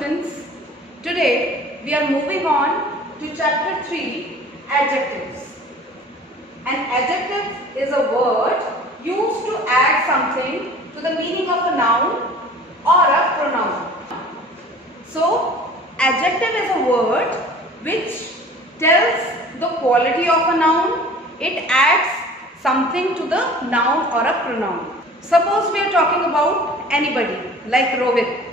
students. Today we are moving on to chapter 3, Adjectives. An adjective is a word used to add something to the meaning of a noun or a pronoun. So, adjective is a word which tells the quality of a noun. It adds something to the noun or a pronoun. Suppose we are talking about anybody like Rohit.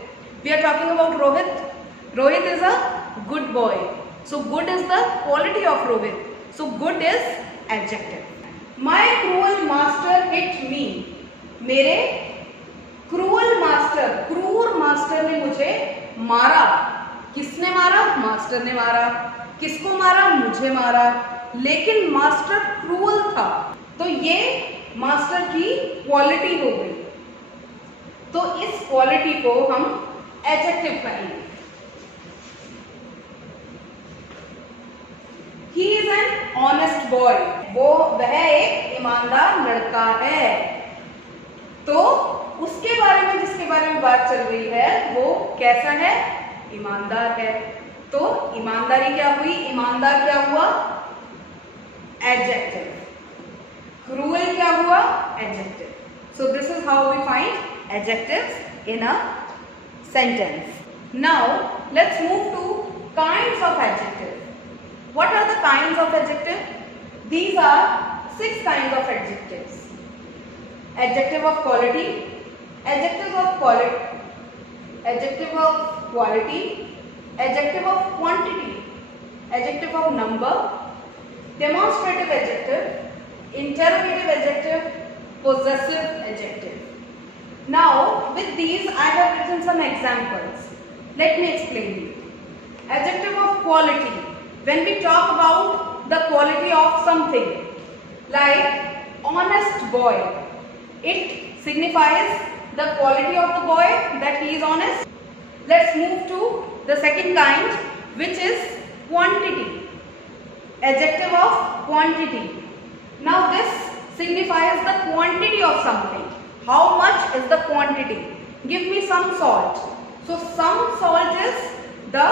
We are talking about Rohit. Rohit is a good boy. So, good is the quality of Rohit. So, good is adjective. My cruel master hit me. मेरे cruel master ने मुझे मारा. किसने मारा? Master ने मारा. किसको मारा? मुझे मारा. लेकिन मास्टर क्रूअल था, तो ये मास्टर की क्वालिटी हो गई. तो इस क्वालिटी को हम एडजेक्टिव कहेंगे. He is an honest boy. वह एक ईमानदार लड़का है. तो उसके बारे में, जिसके बारे में बात चल रही है, वो कैसा है? ईमानदार है. तो ईमानदारी क्या हुई? ईमानदार क्या हुआ? एडजेक्टिव. क्रूअल क्या हुआ? Adjective. So this is how we find adjectives in a sentence. Now let's move to kinds of adjective. What are the kinds of adjective? These are 6 kinds of adjectives. Adjective of quality, adjective of quality, adjective of quality, adjective of quantity, adjective of number, demonstrative adjective, interrogative adjective, possessive adjective. Now with these I have written some examples. Let me explain you. Adjective of quality. When we talk about the quality of something, like honest boy, it signifies the quality of the boy, that he is honest. Let's move to the second kind, which is quantity. Adjective of quantity. Now this signifies the quantity of something. How much is the quantity? Give me some salt. So some salt is the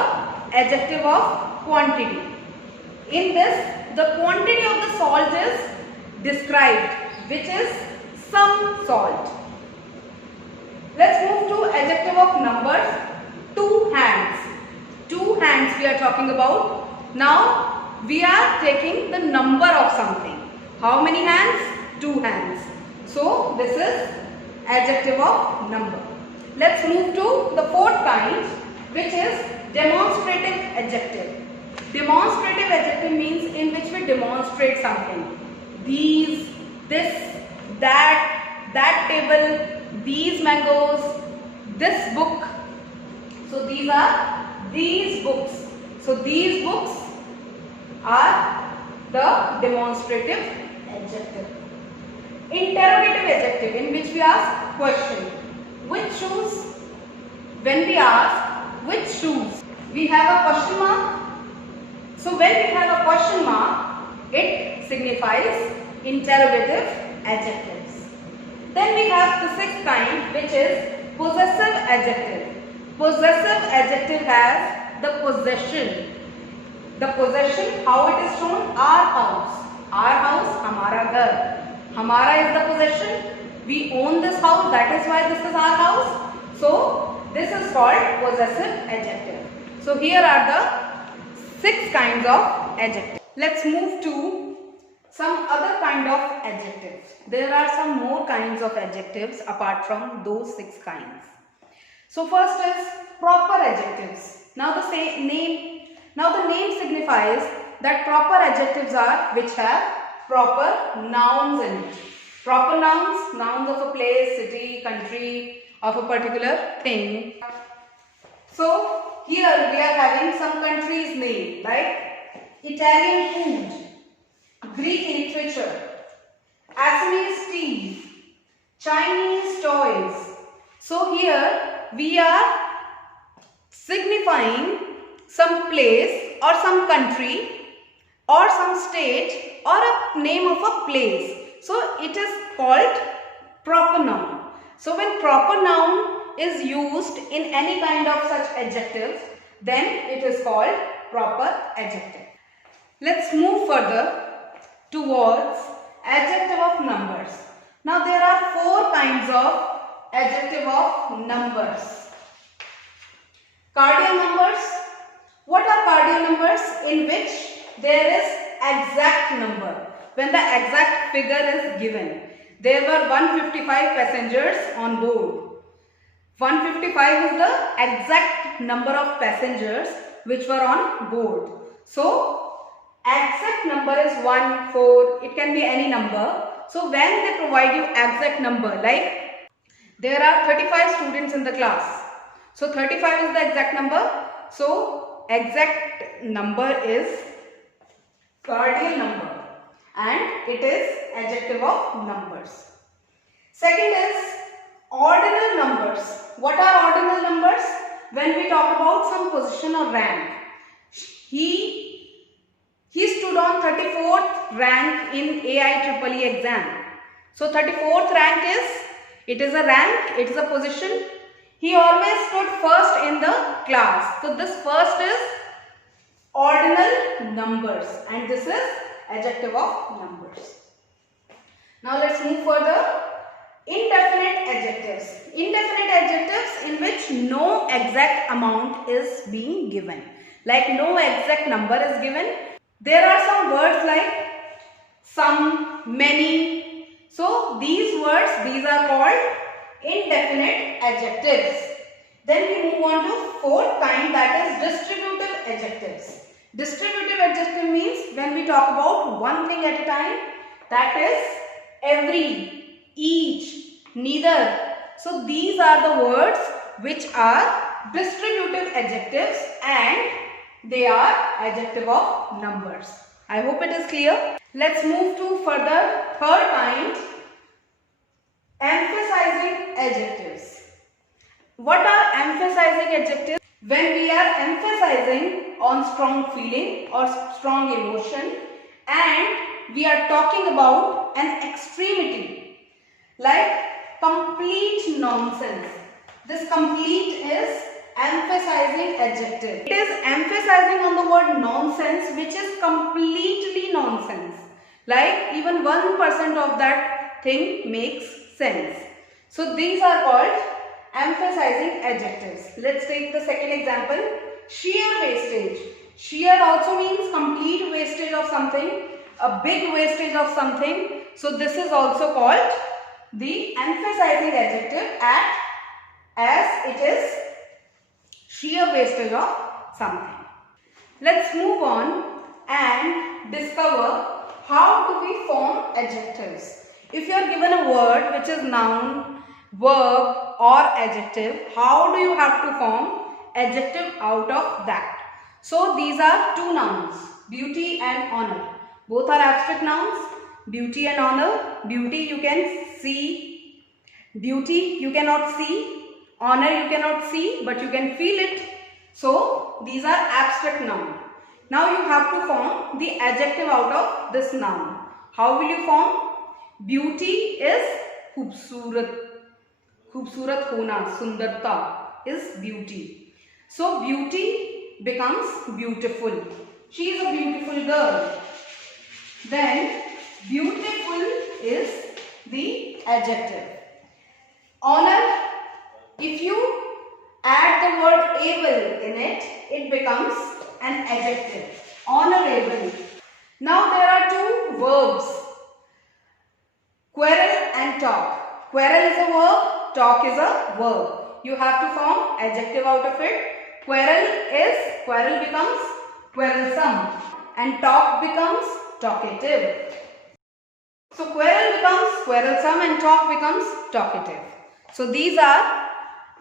adjective of quantity. In this, the quantity of the salt is described, which is some salt. Let's move to adjective of numbers. 2 hands. 2 hands we are talking about. Now we are taking the number of something. How many hands? 2 hands. So this is adjective of number. Let's move to the 4th kind, which is demonstrative adjective. Demonstrative adjective means in which we demonstrate something. These, this, that table, these mangoes, this book. So these are these books. So these books are the demonstrative adjective. Interrogative adjective, in which we ask question. Which shoes? When we ask which shoes, we have a question mark. So when we have a question mark, it signifies interrogative adjectives. Then we have the 6th kind, which is possessive adjective. Possessive adjective has the possession. The possession, how it is shown? Our house. Our house, hamara ghar. Hamara is the possession. We own this house, that is why this is our house. So this is called possessive adjective. So here are the 6 kinds of adjectives. Let's move to some other kind of adjectives. There are some more kinds of adjectives apart from those 6 kinds. So first is proper adjectives. Now the name signifies that proper adjectives are which have proper nouns in it. Proper nouns, nouns of a place, city, country, of a particular thing. So here we are having some countries' name, like Italian food, Greek literature, Assamese tea, Chinese toys. So here we are signifying some place or some country or some state or a name of a place. So it is called proper noun. So when proper noun is used in any kind of such adjectives, then it is called proper adjective. Let's move further towards adjective of numbers. Now there are 4 kinds of adjective of numbers. Cardinal numbers. What are cardinal numbers? In which there is exact number. When the exact figure is given. There were 155 passengers on board. 155 is the exact number of passengers which were on board. So, exact number is 1, 4, it can be any number. So, when they provide you exact number, like there are 35 students in the class. So, 35 is the exact number. So, exact number is cardinal number and it is adjective of numbers. Second is ordinal numbers. What are ordinal numbers? When we talk about some position or rank. He stood on 34th rank in AIEEE exam. So 34th rank it is a rank, it is a position. He always stood first in the class. So this first is ordinal numbers and this is adjective of numbers. Now let's move further. Indefinite adjectives. Indefinite adjectives in which no exact amount is being given. Like no exact number is given. There are some words like some, many. So these words, these are called indefinite adjectives. Then we move on to 4th kind, that is distributive adjectives. Distributive adjective means when we talk about one thing at a time, that is every, each, neither. So these are the words which are distributive adjectives and they are adjective of numbers. I hope it is clear. Let's move to further 3rd kind, emphasizing adjectives. What are emphasizing adjectives? When we are emphasizing on strong feeling or strong emotion and we are talking about an extremity like complete nonsense. This complete is emphasizing adjective. It is emphasizing on the word nonsense which is completely nonsense. Like even 1% of that thing makes sense. So these are called emphasizing adjectives. Let's take the second example. Sheer wastage. Sheer also means complete wastage of something, a big wastage of something. So this is also called the emphasizing adjective as it is sheer wastage of something. Let's move on and discover how do we form adjectives. If you are given a word which is noun, verb or adjective, how do you have to form adjective out of that? So these are 2 nouns, beauty and honor. Both are abstract nouns, beauty and honor. Beauty you can see, beauty you cannot see, honor you cannot see but you can feel it. So these are abstract nouns. Now you have to form the adjective out of this noun. How will you form? Beauty is खूबसूरत. खूबसूरत होना, सुंदरता is beauty. So beauty becomes beautiful. She is a beautiful girl. Then beautiful is the adjective. Honor, if you add the word able in it, it becomes an adjective. Honorable. Now there are 2 verbs. Quarrel and talk. Quarrel is a verb, talk is a verb. You have to form adjective out of it. Quarrel becomes quarrelsome and talk becomes talkative. So quarrel becomes quarrelsome and talk becomes talkative. So these are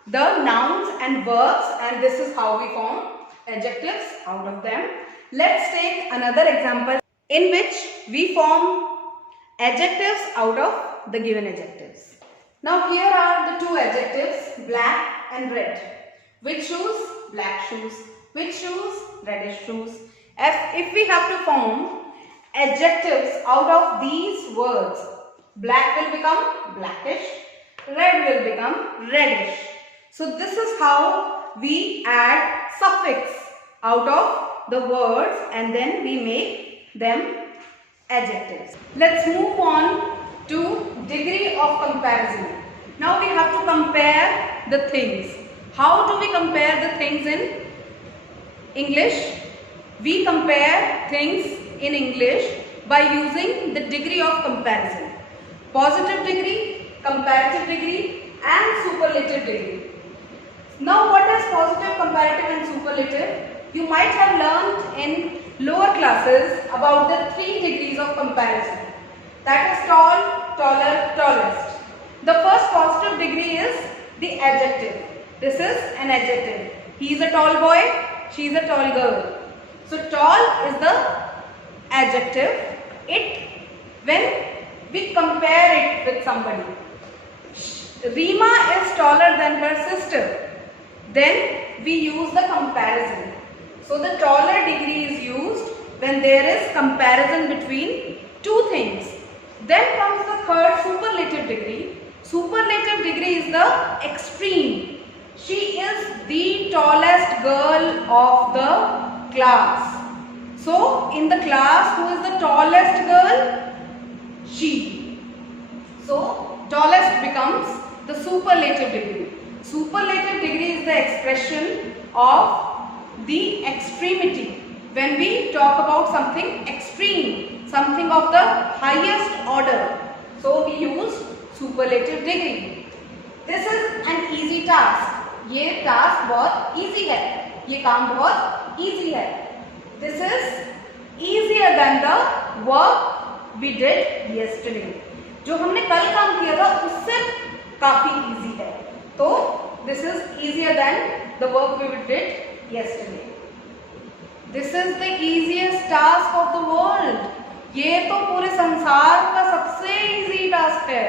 the nouns and verbs and this is how we form adjectives out of them. Let's take another example in which we form adjectives out of the given adjectives. Now here are the 2 adjectives, black and red. Which shoes? Black shoes. Which shoes? Reddish shoes. If we have to form adjectives out of these words, black will become blackish, red will become reddish. So this is how we add suffix out of the words and then we make them adjectives. Let's move on to degree of comparison. Now we have to compare the things. How do we compare the things in English? We compare things in English by using the degree of comparison. Positive degree, comparative degree and superlative degree. Now what is positive, comparative and superlative? You might have learned in lower classes about the 3 degrees of comparison. That is tall, taller, tallest. The first positive degree is the adjective. This is an adjective. He is a tall boy, she is a tall girl. So tall is the adjective. When we compare it with somebody. Rima is taller than her sister. Then we use the comparison. So the taller degree is used when there is comparison between 2 things. Then comes the third superlative degree. Superlative degree is the extreme. She is the tallest girl of the class. So in the class, who is the tallest girl? She. So tallest becomes the superlative degree. Superlative degree is the expression of the extremity. When we talk about something extreme, something of the highest order. So we use superlative degree. This is an easy task. ये task बहुत easy है. ये काम बहुत easy है. This is easier than the work we did yesterday. जो हमने कल काम किया था उससे काफी easy है. तो this is easier than the work we did yesterday. This is the easiest task of the world. ये तो पूरे संसार का सबसे easy task है.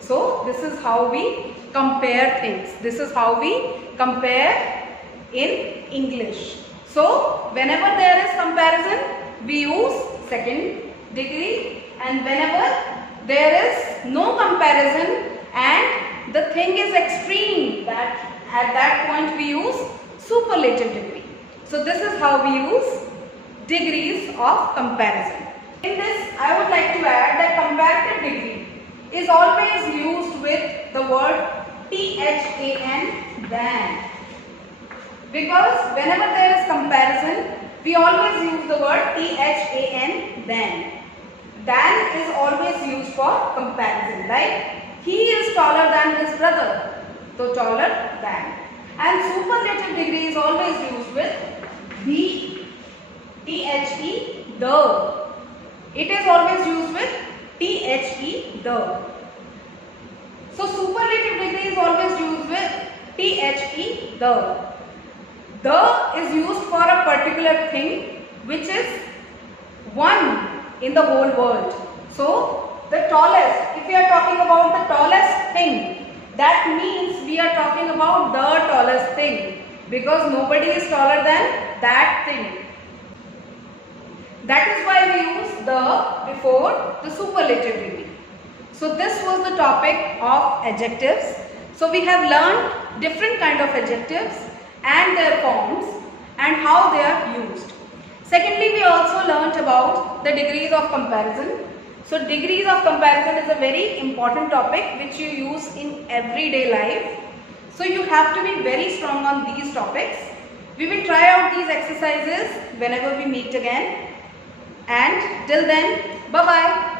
So this is how we compare things. This is how we compare in English. So whenever there is comparison, we use second degree, and whenever there is no comparison and the thing is extreme, that at that point we use superlative degree. So this is how we use degrees of comparison. In this, I would like to add that comparative degree is always used with the word than. Because whenever there is comparison, we always use the word than. Than is always used for comparison. Like, he is taller than his brother. So taller than. And superlative degree is always used with the. It is always used with the. So superlative degree is always used with the. The is used for a particular thing which is one in the whole world. So the tallest, if we are talking about the tallest thing, that means we are talking about the tallest thing, because nobody is taller than that thing. That is why we use the before the superlative degree. So this was the topic of adjectives. So we have learned different kind of adjectives and their forms and how they are used. Secondly, we also learnt about the degrees of comparison. So degrees of comparison is a very important topic which you use in everyday life. So you have to be very strong on these topics. We will try out these exercises whenever we meet again. And till then, bye-bye.